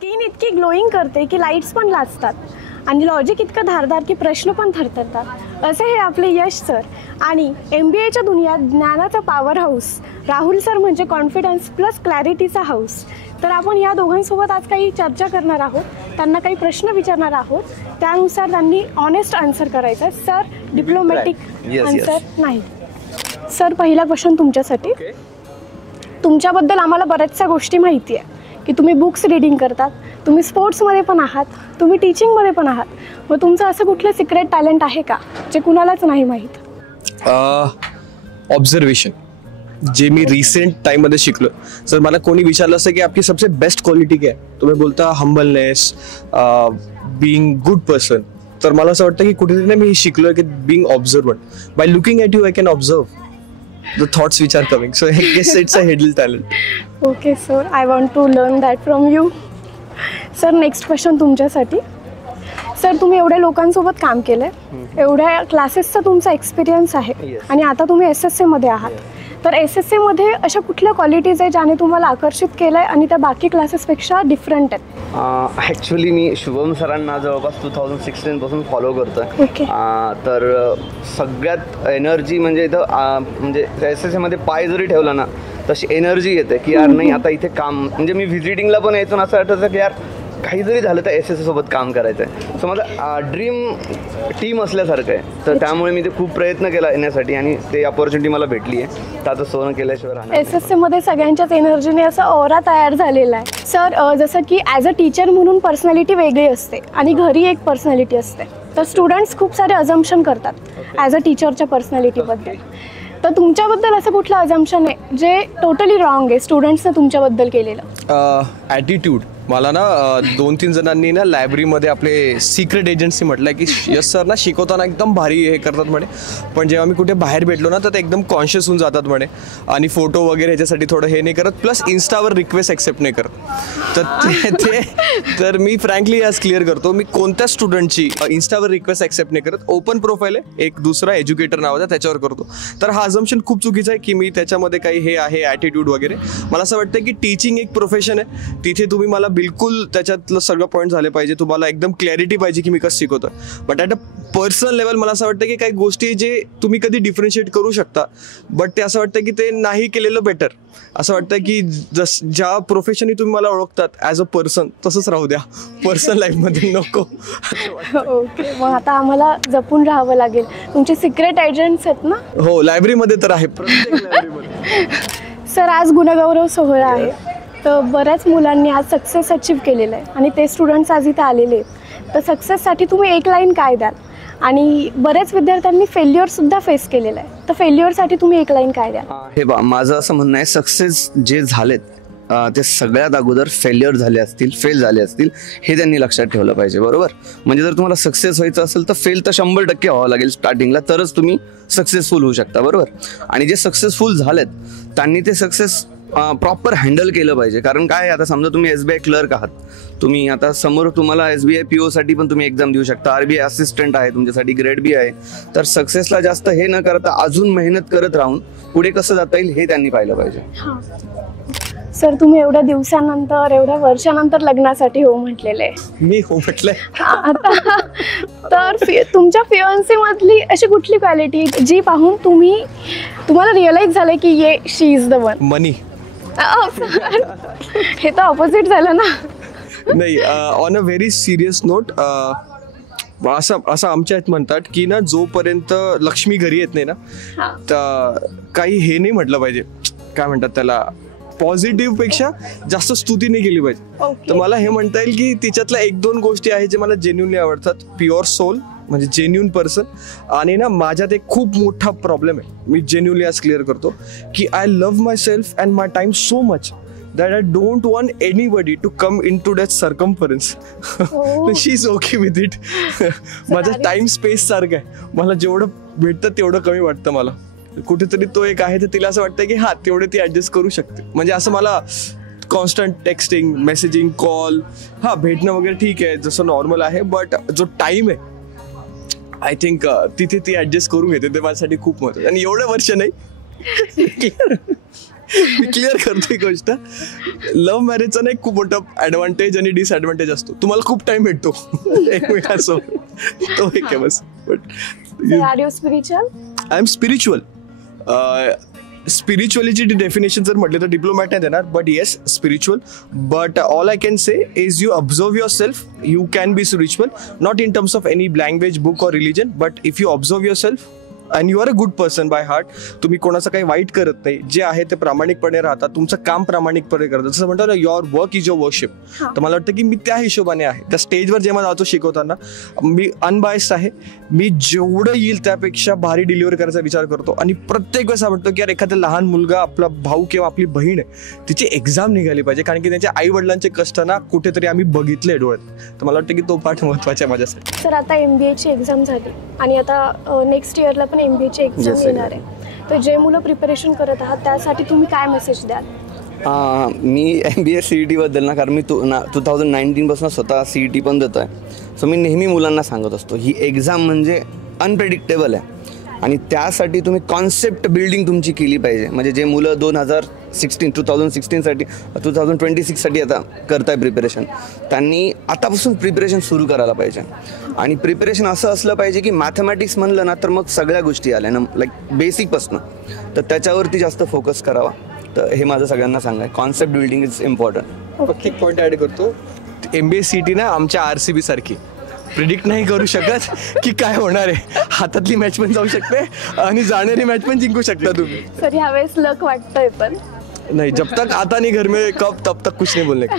Skin इतकी glowing करते की लाईट्स पण लाजतात आणि लॉजिक इतकं धारदार की प्रश्न पण थरथरतात. असे हे आपले यश सर. आणि MBAच्या दुनियात ज्ञानाचा पॉवर हाऊस राहुल सर म्हणजे कॉन्फिडन्स प्लस क्लॅरिटीचा हाऊस. तर आपण या दोघांसोबत आज काही चर्चा करणार आहोत, त्यांना काही प्रश्न विचारणार आहोत, त्यानुसार त्यांनी ऑनेस्ट आन्सर करायचा आहे. सर डिप्लोमॅटिक आन्सर नाही. सर पहिला क्वेश्चन तुमच्यासाठी. तुमच्याबद्दल आम्हाला बऱ्याचशा गोष्टी माहिती आहे की तुम्ही बुक्स रीडिंग करतात, तुम्ही स्पोर्ट्समध्ये पण आहात, तुम्ही टीचिंगमध्ये पण आहात. मग तुमचं असं कुठलं सिक्रेट टॅलेंट आहे का जे कुणालाच नाही माहीत? ऑब्झर्वेशन, जे मी रिसेंट टाइममध्ये शिकलो. जर मला कोणी विचारलं असतं की आपकी सबसे बेस्ट क्वालिटी क्या आहे, तुम्ही बोलता हंबलनेस, बीइंग गुड पर्सन. तर मला असं वाटतं की कुठेतरी मी शिकलो की being observant. By looking at you I can observe the thoughts which are coming. So I guess it's a hidden talent. Okay sir, I want to learn that from you. Sir next question तुमच्यासाठी. Sir तुम्ही एवढ्या लोकांसोबत काम केलंय, एवढ्या क्लासेसचा तुमचा experience आहे आणि आता तुम्ही SSA मध्ये आहात. तर SSA मध्ये अशा कुठल्या क्वालिटीज आहे ज्याने तुम्हाला आकर्षित केलंय आणि त्या बाकी क्लासेसपेक्षा डिफरंट आहेत? ॲक्च्युली मी शुभम सरांना जवळपास 2016 पासून फॉलो करतोय. तर सगळ्यात एनर्जी म्हणजे इथं म्हणजे SSA मध्ये पाय जरी ठेवला ना तशी एनर्जी येते की यार नाही आता इथे काम, म्हणजे मी व्हिजिटिंगला पण यायचो ना, असं वाटायचं की यार काही जरी झालं तर SSA सोबत काम करायचं आहे. सो माझं ड्रीम टीम असल्यासारखं आहे. तर त्यामुळे मी ते खूप प्रयत्न केला येण्यासाठी आणि ते अपॉर्च्युनिटी मला भेटली आहे. तर आता सोनं केल्याशिवाय राहणार. SSA मध्ये सगळ्यांच्याच एनर्जीने असा ऑरा तयार झालेला आहे. सर जसं की ॲज अ टीचर म्हणून पर्सनॅलिटी वेगळी असते आणि घरी एक पर्सनॅलिटी असते. तर स्टुडंट्स खूप सारे अजम्पशन करतात ॲज अ टीचरच्या पर्सनॅलिटीबद्दल. तर तुमच्याबद्दल असं कुठलं अजम्पशन आहे जे टोटली रॉंग आहे स्टुडंट्सनं तुमच्याबद्दल केलेलं? ॲटिट्यूड. मला ना 2-3 जणांनी ना लायब्ररीमध्ये आपले सिक्रेट एजंट्सनी म्हटलं की यस सर ना शिकवताना एकदम भारी हे करतात म्हणे, पण जेव्हा मी कुठे बाहेर भेटलो ना तर ते एकदम कॉन्शियस होऊन जातात म्हणे आणि फोटो वगैरे ह्याच्यासाठी थोडं हे नाही करत, प्लस इन्स्टावर रिक्वेस्ट ॲक्सेप्ट नाही करत. तर मी फ्रँकली आज क्लिअर करतो, मी कोणत्या स्टुडंटची इन्स्टावर रिक्वेस्ट ॲक्सेप्ट नाही करत. ओपन प्रोफाईल आहे, एक दुसरा एज्युकेटर नावाचा त्याच्यावर करतो. तर हा अजम्पशन खूप चुकीचा आहे की मी त्याच्यामध्ये काही हे आहे ॲटिट्यूड वगैरे. मला असं वाटतं की टीचिंग एक प्रोफेशन आहे, तिथे तुम्ही मला बिलकुल त्याच्यातलं सगळं पॉईंट झाले पाहिजे, तुम्हाला एकदम क्लॅरिटी पाहिजे की मी कसं शिकवतोय. But at a personal level मला असं वाटतं की काही गोष्टी जे तुम्ही कधी डिफरन्शिएट करू शकता, बट ते असं वाटतं की ते नाही केलेलं बेटर. असं वाटतं की ज्या प्रोफेशननी तुम्ही मला ओळखतात ॲज अ पर्सन तसंच राहू द्या, पर्सनल लाईफमध्ये नको. ओके, मग आता आम्हाला जपून राहावं लागेल. तुमचे सिक्रेट एजंट्स आहेत ना? हो, लायब्ररीमध्ये तर आहे, प्रत्येक लायब्ररीमध्ये. सर आज गुणगौरव सोहळा आहे, तर बऱ्याच मुलांनी आज सक्सेस अचीव केलेलं आहे आणि ते स्टुडंट्स आज इथे आलेले आहेत. तर सक्सेससाठी तुम्ही एक लाईन काय द्याल? आणि बऱ्याच विद्यार्थ्यांनी फेल्युअरसुद्धा फेस केलेलं आहे, तर फेल्युअरसाठी तुम्ही एक लाईन काय द्याल? हे बा, माझं असं म्हणणं आहे सक्सेस जे झालेत ते सगळ्यात अगोदर फेल्युअर झाले असतील, फेल झाले असतील, हे त्यांनी लक्षात ठेवलं पाहिजे. बरोबर, म्हणजे जर तुम्हाला सक्सेस व्हायचं असेल तर फेल तर 100% व्हावं लागेल स्टार्टिंगला, तरच तुम्ही सक्सेसफुल होऊ शकता. बरोबर, आणि जे सक्सेसफुल झालेत त्यांनी ते सक्सेस प्रॉपर हँडल केलं पाहिजे. कारण काय, आता समजा तुम्ही SBI क्लर्क आहात, तुम्ही आता समोर तुम्हाला SBI PO साठी पण तुम्ही एक्झाम देऊ शकता, RBI असिस्टंट आहे तुमच्यासाठी, ग्रेड B आहे. तर सक्सेसला जास्त हे न करता अजून मेहनत करत राहून पुढे कसं जाता येईल हे त्यांनी पाहिलं पाहिजे. सर तुम्ही एवढ्या दिवसानंतर, एवढ्या वर्षानंतर लग्नासाठी हो म्हटलेले. मी हो म्हटलंय. तर तुमच्या फिअन्सी मधली अशी कुठली क्वालिटी जी पाहून तुम्हाला रिअलाइज झालं की ये शी इज द वन? मनी. हे तर ऑपोजिट झालं ना. नाही, on a very serious note, असं आमच्या यात म्हणतात की ना जोपर्यंत लक्ष्मी घरी येत नाही ना तर काही हे नाही म्हटलं पाहिजे, काय म्हणतात त्याला, पॉझिटिव्ह पेक्षा जास्त स्तुती नाही केली पाहिजे. तर मला हे म्हणता येईल की तिच्यातल्या 1-2 गोष्टी आहेत जे मला जेन्युनली आवडतात. प्युअर सोल म्हणजे जेन्युन पर्सन. आणि ना माझ्यात एक खूप मोठा प्रॉब्लेम आहे, मी जेन्युनली आज क्लिअर करतो की I love my self and my time so much that I don't want anybody to come into that circumference. She's okay with it. माझा टाइम स्पेस सारखं आहे, मला जेवढं भेटतं तेवढं कमी वाटतं. मला कुठेतरी तो एक आहे, तर तिला असं वाटतं की हा तेवढे ती ऍडजस्ट करू शकते. म्हणजे असं मला कॉन्स्टंट टेक्स्टिंग, मेसेजिंग, कॉल, हा भेटणं वगैरे ठीक आहे जसं नॉर्मल आहे, बट जो टाइम आहे आय थिंक तिथे ती ऍडजस्ट करून घेते, ते माझ्यासाठी खूप महत्त्वाचं. आणि एवढे वर्ष नाही मी क्लिअर करतो ही गोष्ट. लव्ह मॅरेजचा ना एक खूप मोठा ऍडव्हान्टेज आणि डिसएडव्हान्टेज असतो. तुम्हाला खूप टाइम भेटतो एकमेकांसोबत, तो एक आहे बस. But are you spiritual? I am spiritual. Spirituality definition जर म्हटलं तर डिप्लोमॅट नाही देणार, but yes spiritual. But all I can say is you observe yourself, you can be spiritual, not in terms of any language, book or religion, but if you observe yourself and you are a good person by heart, तुम्ही कोणाचं काही वाईट करत नाही, जे आहे ते प्रामाणिकपणे राहतात, तुमचं काम प्रामाणिकपणे करतात. जसं म्हणतो ना, your work is your worship. तर मला वाटतं की मी त्या हिशोबाने आहे. त्या स्टेजवर जेव्हा जातो शिकवताना मी अनबायस्ड आहे. मी जेवढं येईल त्यापेक्षा भारी डिलिव्हर करायचा विचार करतो. आणि प्रत्येक वेळेस म्हणतो की यार एखादा लहान मुलगा, आपला भाऊ किंवा आपली बहीण आहे, तिची एक्झाम निघाली पाहिजे, कारण की त्यांच्या आई वडिलांचे कष्ट ना कुठेतरी आम्ही बघितले डोळ्यात. तर मला वाटतं की तो पाठ महत्वाचा आहे माझ्यासाठी. सर आता MBA ची एक्झाम झाली आणि आता नेक्स्ट इयरला पण MBA ची एक्झाम येणार आहे. तर जे मुलं प्रिपरेशन करत आहात त्यासाठी तुम्ही काय मेसेज द्याल? मी MBA CET बद्दल ना, कारण मी 2019 पासून स्वतः CET पण देतो आहे. सो मी नेहमी मुलांना सांगत असतो ही एक्झाम म्हणजे अनप्रेडिक्टेबल आहे आणि त्यासाठी तुम्ही कॉन्सेप्ट बिल्डिंग तुमची केली पाहिजे. म्हणजे जे मुलं 2016साठी 2026साठी आता करताय प्रिपरेशन, त्यांनी आतापासून प्रिपरेशन सुरू करायला पाहिजे. आणि प्रिपरेशन असं असलं पाहिजे की मॅथमॅटिक्स म्हणलं ना तर मग सगळ्या गोष्टी आल्या ना, लाईक बेसिकपासनं, तर त्याच्यावरती जास्त फोकस करावा. तर हे माझं सगळ्यांना सांगाय, कॉन्सेप्ट बिल्डिंग इज इम्पॉर्टंट. फक्त एक पॉईंट ऍड करतो, MBA CET ना आमच्या RCB सारखी प्रिडिक्ट नाही करू शकत की काय होणार आहे. हातातली मॅच पण जाऊ शकते आणि जाणारी मॅच पण जिंकू शकता तुम्ही. सर ह्यावेळेस लक वाटतंय पण नाही, जब तक आता नहीं घर में कब तब तक कुछ नहीं बोलने का.